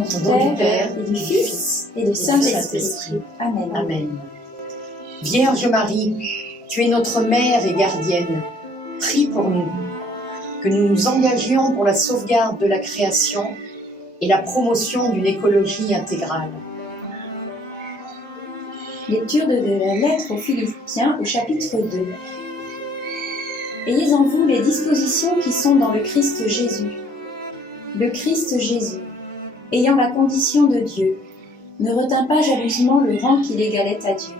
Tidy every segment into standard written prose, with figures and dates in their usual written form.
nom du Père, et du Fils, et du Saint-Esprit. Amen. Amen. Vierge Marie, tu es notre mère et gardienne. Prie pour nous, que nous nous engagions pour la sauvegarde de la création et la promotion d'une écologie intégrale. Lecture de la lettre aux Philippiens au chapitre 2. Ayez en vous les dispositions qui sont dans le Christ Jésus. Le Christ Jésus, ayant la condition de Dieu, ne retint pas jalousement le rang qui l'égalait à Dieu.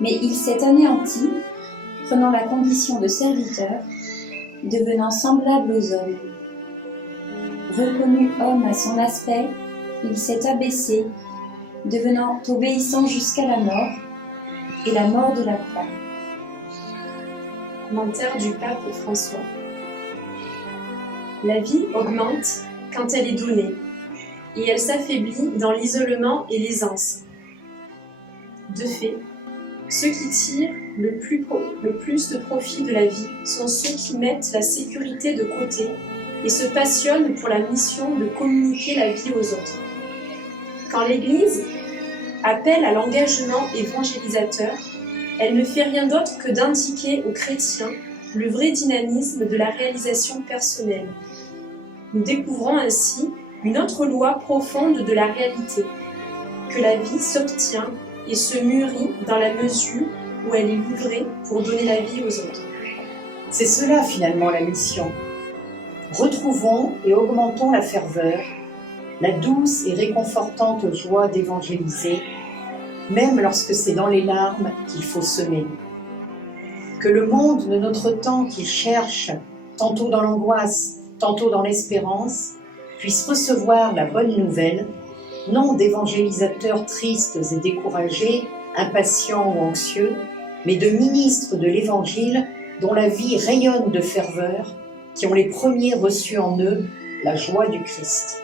Mais il s'est anéanti, prenant la condition de serviteur, devenant semblable aux hommes. Reconnu homme à son aspect, il s'est abaissé, devenant obéissant jusqu'à la mort, et la mort de la croix. Commentaire du pape François. La vie augmente quand elle est donnée, et elle s'affaiblit dans l'isolement et l'aisance. De fait, ceux qui tirent le plus de profit de la vie sont ceux qui mettent la sécurité de côté et se passionnent pour la mission de communiquer la vie aux autres. Quand l'Église appelle à l'engagement évangélisateur, elle ne fait rien d'autre que d'indiquer aux chrétiens le vrai dynamisme de la réalisation personnelle. Nous découvrons ainsi une autre loi profonde de la réalité, que la vie s'obtient et se mûrit dans la mesure où elle est livrée pour donner la vie aux autres. C'est cela finalement la mission. Retrouvons et augmentons la ferveur, la douce et réconfortante joie d'évangéliser, même lorsque c'est dans les larmes qu'il faut semer. Que le monde de notre temps qui cherche, tantôt dans l'angoisse, tantôt dans l'espérance, puisse recevoir la bonne nouvelle, non d'évangélisateurs tristes et découragés, impatients ou anxieux, mais de ministres de l'Évangile dont la vie rayonne de ferveur, qui ont les premiers reçu en eux la joie du Christ.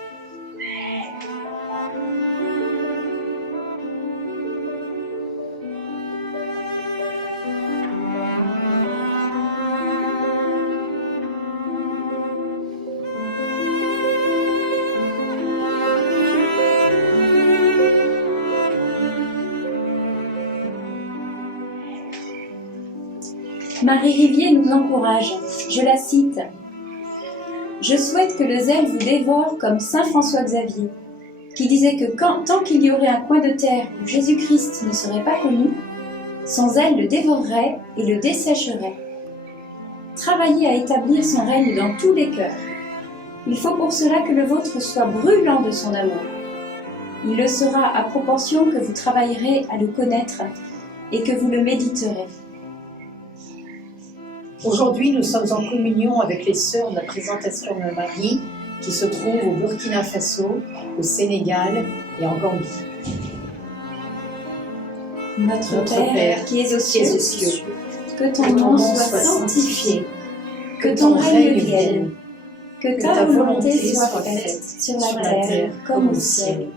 Marie Rivier nous encourage, je la cite. « Je souhaite que le zèle vous dévore comme saint François Xavier, qui disait que tant qu'il y aurait un coin de terre où Jésus-Christ ne serait pas connu, son zèle le dévorerait et le dessécherait. Travaillez à établir son règne dans tous les cœurs. Il faut pour cela que le vôtre soit brûlant de son amour. Il le sera à proportion que vous travaillerez à le connaître et que vous le méditerez. » Aujourd'hui, nous sommes en communion avec les sœurs de la Présentation de Marie qui se trouvent au Burkina Faso, au Sénégal et en Gambie. Notre Père qui es aux cieux, que ton nom soit sanctifié, que ton règne vienne, que ta volonté soit faite sur la terre comme au ciel.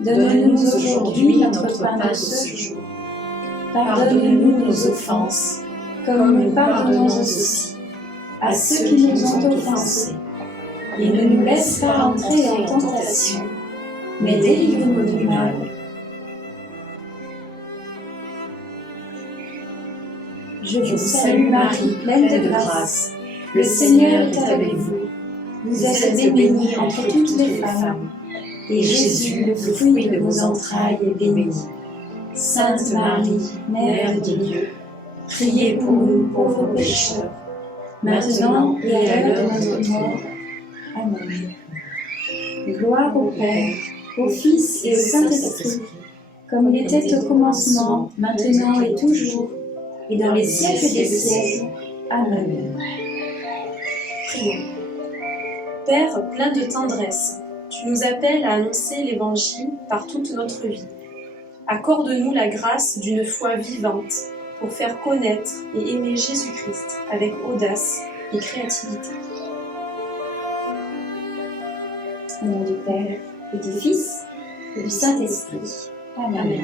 Donne-nous aujourd'hui notre pain de ce jour. Pardonne-nous nos offenses, comme nous pardonnons aussi à ceux qui nous ont offensés. Et ne nous laisse pas entrer en tentation, mais délivre-nous du mal. Je vous salue Marie, pleine de grâce. Le Seigneur est avec vous. Vous êtes bénie entre toutes les femmes, et Jésus, le fruit de vos entrailles, est béni. Sainte Marie, Mère de Dieu, priez pour nous pauvres pécheurs, maintenant et à l'heure de notre mort. Amen. Gloire au Père, au Fils et au Saint-Esprit, comme il était au commencement, maintenant et toujours, et dans les siècles des siècles. Amen. Prions. Père plein de tendresse, tu nous appelles à annoncer l'Évangile par toute notre vie. Accorde-nous la grâce d'une foi vivante pour faire connaître et aimer Jésus-Christ avec audace et créativité. Au nom du Père, et du Fils, et du Saint-Esprit. Amen.